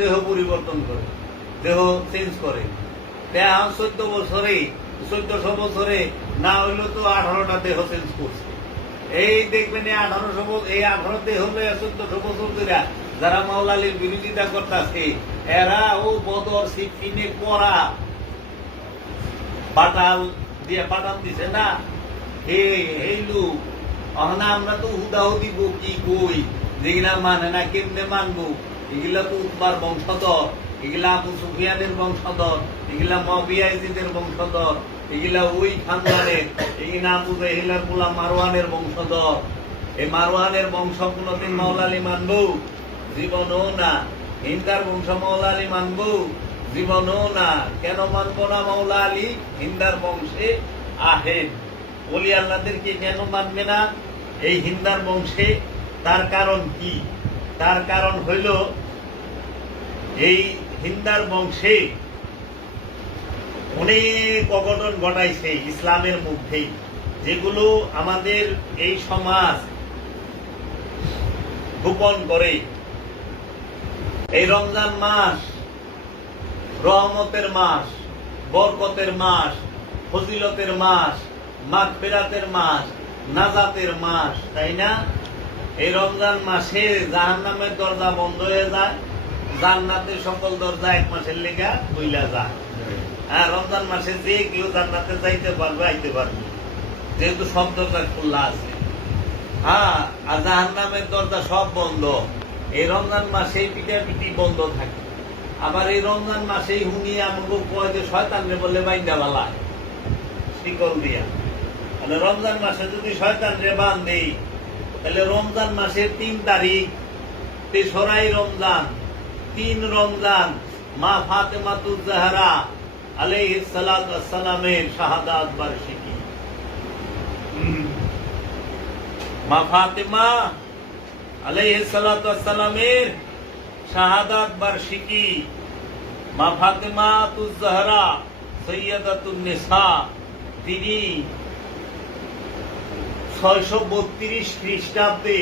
দেহ পরিবর্তন করে, দেহ চেঞ্জ করে। দেহ চোদ্দ বছরে চোদ্দশো বছরে না হইল তো আঠারোটা দেহ চেঞ্জ করছে। এই দেখবেন এই আঠারোশো এই আঠারো দেহ চোদ্দশো বছর ধরে যারা মাওলালির বিরোধিতা করতেছে, এরা ও বদর সিপিনে করা পাতাল দিয়ে পাটাল দিছে না? হে লোক, অহনা আমরা তো হুদাও দিব কি কই? যেগুলা মানে না, কেমনে মানবো? এগুলা তো উৎবার বংশধর, এগুলা আবু সুফিয়ানের বংশধর, এগুলা মবিয়াইজিদের বংশধর, এগুলা ওই খানদানের, এগুলা আবু জাহিলার পোলা মারওয়ানের বংশধর। এই মারওয়ানের বংশ কোনদিন মাওলালি মানবো, জীবনও না। হিন্দার বংশ মাওলালি মানবো, জীবনও না। কেন মানবো না মাওলা আলী হিন্দার বংশে আহেন বলি আল্লাহদেরকে কেন মানবে না? এই হিন্দার বংশে তার কারণ কি? তার কারণ হইল এই হিন্দার বংশে অনেক অঘটন ঘটাইছে ইসলামের মধ্যেই, যেগুলো আমাদের এই সমাজ গোপন করে। এই রমজান মাস, রহমতের মাস, বরকতের মাস, ফজিলতের মাস মাঘ ফেরাতের মাস, নাজাতের মাস, তাই না? এই রমজান মাসে জাহান নামের দরজা বন্ধ হয়ে যায়। জান্নাতের সকল দরজা এক মাসের লেগা বইলা যায়। হ্যাঁ রমজান মাসে যে কেউ জান্নাতে যাইতে পারবে, আইতে পারবে। যেহেতু সব দরজা খোলা আছে। হ্যাঁ আর জাহান নামের দরজা সব বন্ধ। এই রমজান মাসেই পিটাপিটি বন্ধ থাকে। আবার এই রমজান মাসেই হুনি আমাকে কয় যে শয়তান রে বলে বাইন্দা বালা শিকল দিয়া। মানে রমজান মাসে যদি শয়তান রে বান দেই, তাহলে রমজান মাসের তিন তারিখ, তেসরাই রমজান। তিন রমজান মা ফাতেমাতুজ জাহরা আলাইহিস সালাত সালামের শাহাদাত বার্ষিকী মা ফাতেমা সালামের শাহাদাত বার্ষিকী মা নিসা, তিনি ছয়শো বত্রিশ খ্রিস্টাব্দে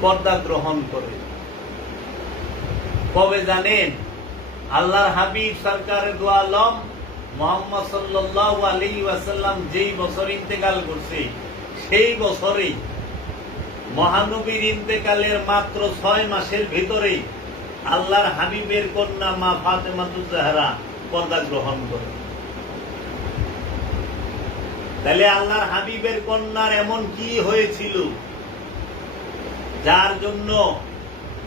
পর্দা গ্রহণ করে কবে জানেন? আল্লাহর হাবিব সরকারের দু আলম মোহাম্মদ সাল্লাহ আলী ওয়াসাল্লাম যেই বছর ইন্তেকাল করছে, সেই বছরেই মহানবীর ইন্তেকালের মাত্র ছয় মাসের ভিতরে আল্লাহর হাবিবের কন্যা মা ফাতেমাতুজাহারা পর্দা গ্রহণ করে। তাহলে আল্লাহর হাবিবের কন্যার এমন কি হয়েছিল? যার জন্য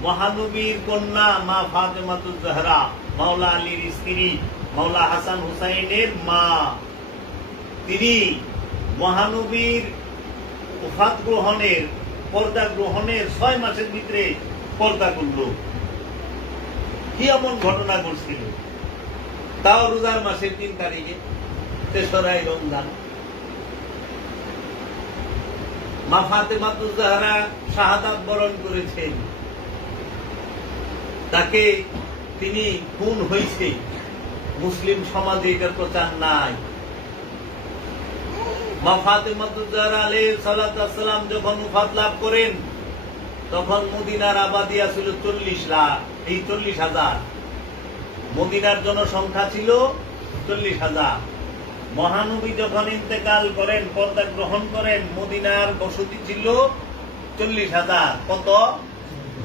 মহানবীর কন্যা মা ফাতেমাতুল জাহরা, মাওলা আলীর স্ত্রী, মাওলা হাসান হুসাইনের মা। তিনি মহানবীর উফাত গ্রহণের, পর্দা গ্রহণের ছয় মাসের ভিতরে পর্দা করল। কি এমন ঘটনা ঘটছিল? তাও রোজার মাসের তিন তারিখে তেসরাই রমজান। মা ফাতেমাতুজ জাহরা শাহাদাত বরণ করেছেন। তাকে তিনি খুন হয়েছে। মুসলিম সমাজে এটার প্রচার নাই। মদিনার জনসংখ্যা ছিল চল্লিশ হাজার। মহানবী যখন ইন্তেকাল করেন, পর্দা গ্রহণ করেন, মদিনার বসতি ছিল চল্লিশ হাজার। কত?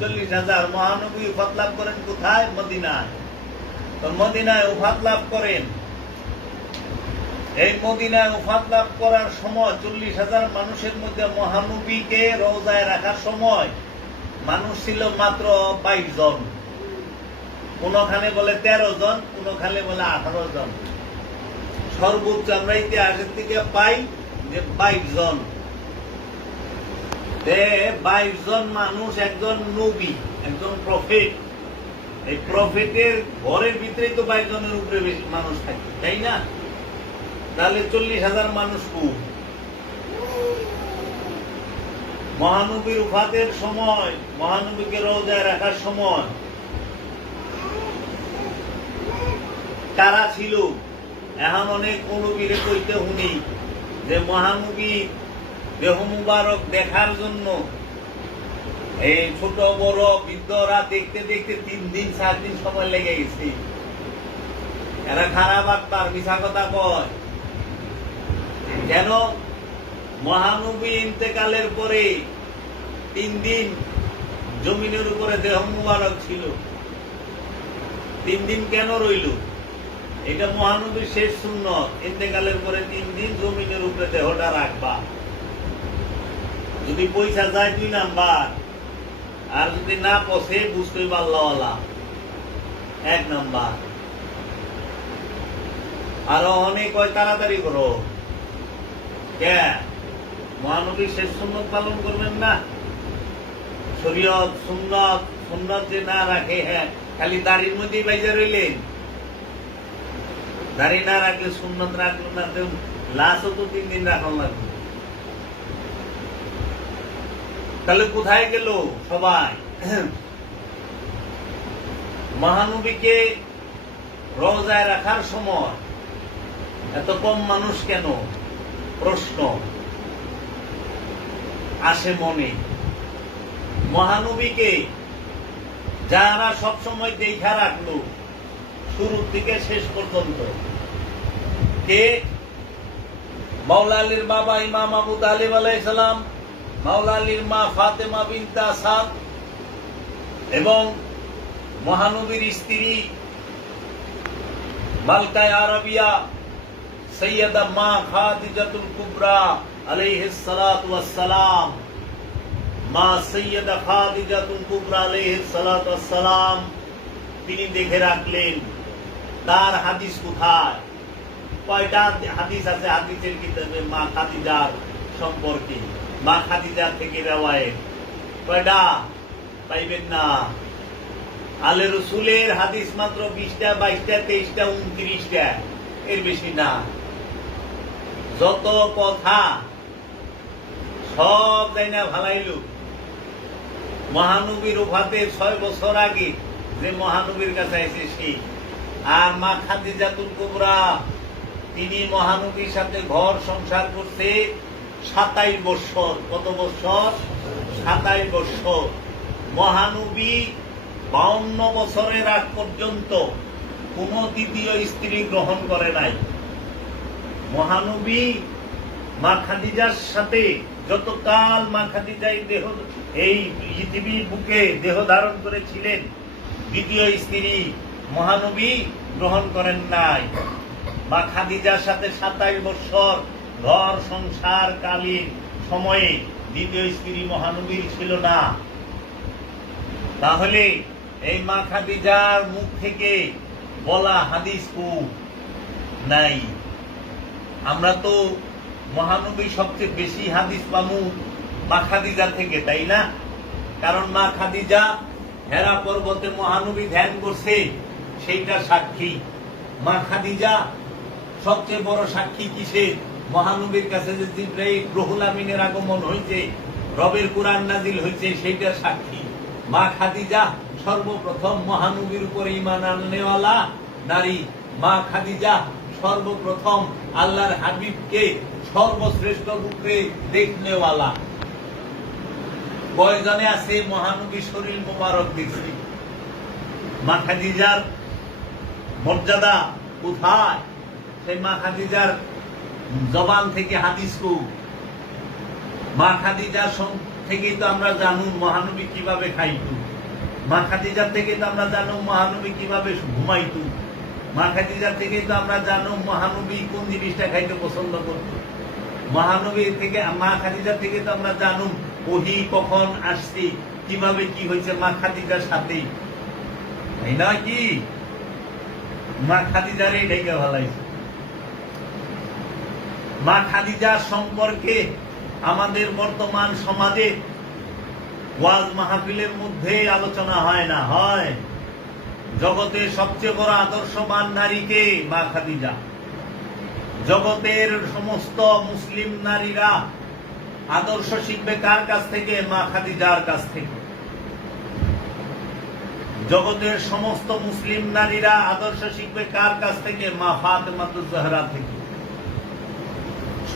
চল্লিশ হাজার মহানবী উফাত লাভ করেন কোথায়? মদিনায়। তো মদিনায় উফাত লাভ করেন। এই মদিনায় উফাত লাভ করার সময় চল্লিশ হাজার মানুষের মধ্যে মহানবীকে রোজায় রাখার সময় মানুষ ছিল মাত্র বাইশ জন। কোনখানে বলে তেরো জন, কোনখানে বলে আঠারো জন। সর্বোচ্চ আমরা ইতিহাসের থেকে পাই যে বাইশ জন। বাইশ জন মানুষ, একজন নবী, একজন প্রফেট এই প্রফেটের ঘরের ভিতরেই তো বাইশ জনের উপরে বেশি মানুষ থাকে, তাই না? তাহলে চল্লিশ হাজার মানুষ খুব মহানবীর উফাতের সময়, মহানবীকে রোজায় রাখার সময় কারা ছিল? এখন অনেক মৌলবীরে কইতে শুনি যে মহানবী দেহ মুবারক দেখার জন্য। এই ছোট, বড়, বৃদ্ধরা দেখতে দেখতে তিন দিন, চার দিন সময় লেগে গেছে। এরা খারাপ আত্মার মিশা কথা কয়। কেন মহানবী ইন্তেকালের পরে তিন দিন জমিনের উপরে দেহ মুবারক ছিল। তিন দিন কেন রইল? এটা মহানবীর শেষ শূন্য ইন্তেকালের পরে তিন দিন জমিনের উপরে দেহটা রাখবা। যদি পয়সা যায় দুই নাম্বার, আর যদি না পচে বুঝতে পারলা এক নাম্বার। আরও অনেক কয় তাড়াতাড়ি করো। কে? মহানবীর শেষ সুন্নত পালন করবেন না? শরীয়ত, সুন্নত সুন্নত যে না রাখে হ্যাঁ খালি দাড়ির মধ্যেই বাইজা রইলেন। দাড়ি না রাখলে সুন্নত রাখল না লাশও তো তিন দিন রাখা লাগবে। তাহলে কোথায় গেল সবাই? মহানবীকে রোজায় রাখার সময় এত কম মানুষ কেন? প্রশ্ন। আসে মনে। মহানবীকে যারা সবসময় দেখা রাখল, শুরুর থেকে শেষ পর্যন্ত, কে? মাওলা আলীর বাবা ইমাম আবু তালিব আলাইসালাম মাওলা আলীর মা ফাতেমা বিনতা আসাদ এবং মহানবীর স্ত্রী মালকায় আরবিয়া সৈয়দা মা খাদিজাতুল কুবরা আলাইহিস সালাতু ওয়াস সালাম মা সৈয়দা খাদিজাতুল কুবরা আলাইহিস সালাতু ওয়াস সালাম তিনি দেখে রাখলেন, তার হাদিস কোথায়? কয়টা হাদিস আছে হাদিসের কিতাবে মা খাদিজার সম্পর্কে? মা খাদিজার থেকে রেওয়ায়েত কয়টা পাইবেন না। আলে রসুলের হাদিস মাত্র বিশটা, বাইশটা, তেইশটা, উনত্রিশটা, এর বেশি না। যত কথা সব যাই না ভালাইল। মহানবীর ওফাতে ছয় বছর আগে যে মহানবীর কাছে এসে সেই আর মা খাদিজাতুল কুবরা, তিনি মহানবীর সাথে ঘর সংসার করতে সাতাইশ বৎসর। কত বৎসর? সাতাইশ বৎসর। মহানবী বাউন্ন বছরের আগ পর্যন্ত কোন দ্বিতীয় স্ত্রী গ্রহণ করে নাই। মহানবী মা খাদিজার সাথে যতকাল মা খাদিজা এই দেহ, এই পৃথিবীর বুকে দেহ ধারণ করেছিলেন, দ্বিতীয় স্ত্রী মহানবী গ্রহণ করেন নাই। মা খাদিজার সাথে সাতাইশ বছর ঘর, সংসার কালীন সময়ে দ্বিতীয় স্ত্রী মহানবীর ছিল না। তাহলে এই মা খাদিজার মুখ থেকে বলা হাদিস নাই। আমরা তো মহানবী সবচেয়ে বেশি হাদিস পামু মা খাদিজা থেকে, তাই না? কারণ মা খাদিজা হেরা পর্বতে মহানবী ধ্যান করছে, সেইটা সাক্ষী। মা খাদিজা সবচেয়ে বড় সাক্ষী কিসে মহানবীর কাছে যে জিব্রাইল রহুল আমিনের আগমন হয়েছে রবের কোরআন নাজিল হয়েছে সেইটার সাক্ষী। মা খাদিজা সর্বপ্রথম মহানবীর উপরে ইমান আননেওয়ালা নারী। মা খাদিজা সর্বপ্রথম আল্লাহর হাবিবকে সর্বশ্রেষ্ঠ রূপে দেখনেওয়ালা। কয়জনে আছে মহানবী শরীর মোবারক দেখছি মা খাদিজার মর্যাদা কোথায়? সেই মা খাদিজার জবান থেকে হাদিস কু মা খাদিজার সং- থেকেই তো আমরা জানুন মহানবী কীভাবে খাইতু। মা খাদিজার থেকে তো আমরা জানো মহানবী কীভাবে ঘুমাইতু। মা খাদিজার থেকে তো আমরা জানো মহানবী কোন জিনিসটা খাইতে পছন্দ করত। মহানবী থেকে মা খাদিজার থেকে তো আমরা জানো ওহি কখন আসছে, কীভাবে কি হয়েছে, মা খাদিজার সাথেই তাই না কি? মা খাদিজারই ঢেকে ভালাইছে মা খাদিজার সম্পর্কে আমাদের বর্তমান সমাজে ওয়াজ মাহফিলের মধ্যে আলোচনা হয় না, হয়। জগতের সবচেয়ে বড় আদর্শবান নারীকে মা খাদিজা? জগতের সমস্ত মুসলিম নারীরা আদর্শ শিখবে কার কাছ থেকে? মা খাদিজার কাছ থেকে। জগতের সমস্ত মুসলিম নারীরা আদর্শ শিখবে কার কাছ থেকে? মা ফাতেমাতুজ জাহরা থেকে।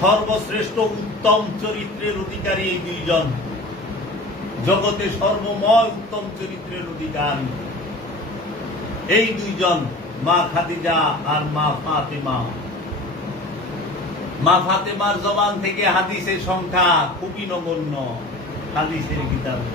সর্বশ্রেষ্ঠ উত্তম চরিত্রের অধিকারী এই দুইজন। জগতে সর্বময় উত্তম চরিত্রের অধিকারী। এই দুইজন, মা খাদিজা আর মা ফাতেমা। মা ফাতেমার জবান থেকে হাদিসের সংখ্যা খুবই নগণ্য, হাদিসের কিতাবে।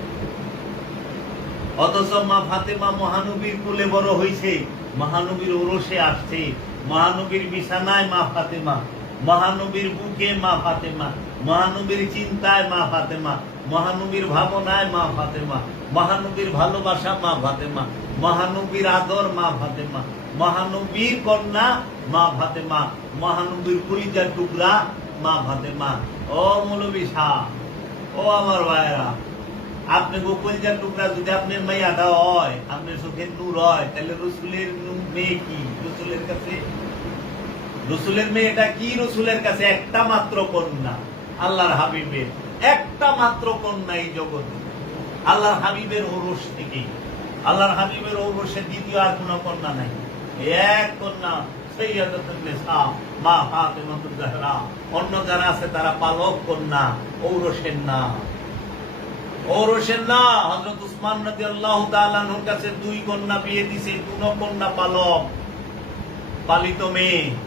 অথচ মা ফাতেমা মহানবীর কুলে বড় হইছে, মহানবীর ওরসে আসছে, মহানবীর বিছানায় মা ফাতেমা। মহানবীর বুকে মা ফাতেমা, মহানবীর চিন্তায় মা ফাতেমা, মহানবীর ভাবনায় মা ফাতেমা, মহানবীর ভালোবাসা মা ফাতেমা, মহানবীর আদর মা ফাতেমা, মহানবীর কন্যা মা ফাতেমা, মহানবীর কুলিজার টুকরা মা ফাতেমা। ও মৌলবী শাহ ও আমার ভাইরা আপনি গোকুলজার টুকরা যদি আপনার মাইয়াটা হয়, আপনার চোখের নূর হয়, তাহলে রসুলের মেয়ে কি? রসুলের কাছে রসুলের মেয়েটা কি রসুলের কাছে? একটা মাত্র কন্যা, আল্লাহর হাবিবের একটা মাত্র কন্যা এই জগতে। আল্লাহর হাবিবের ওরস থেকে। আল্লাহর হাবিবের ওরসের দ্বিতীয় আর কোনো কন্যা নাই। এক কন্যা অন্য যারা আছে, তারা পালক কন্যা, ঔরসের না। ঔরসের না। হযরত উসমান তাআলা আনহুর কাছে দুই কন্যা বিয়ে দিছে দুনো কন্যা পালক, পালিত মেয়ে।